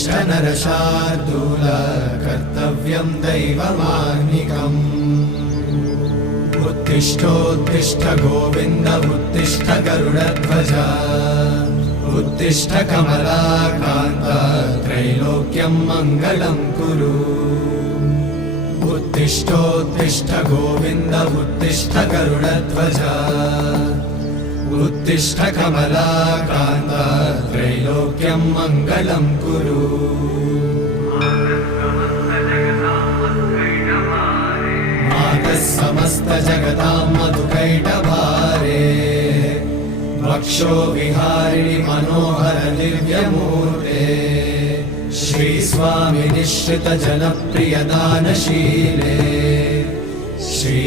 उत्तिष्ठ नरशार्दूल कर्तव्यं दैवमाह्निकम् उत्तिष्ठोत्तिष्ठ गोविन्द उत्तिष्ठ गरुडध्वज उत्तिष्ठ कमलाकान्त त्रैलोक्यं मङ्गलं कुरु उत्तिष्ठोत्तिष्ठ गोविन्द उत्तिष्ठ गरुडध्वज उत्तिष्ठ कमलाकान्त त्रैलोक्यं मङ्गलं कुरु मातः समस्त जगतां मधुकैटभारे वक्षो विहारिणि मनोहर दिव्यमूर्ते श्री स्वामी निश्रित जनप्रिय दानशीले श्री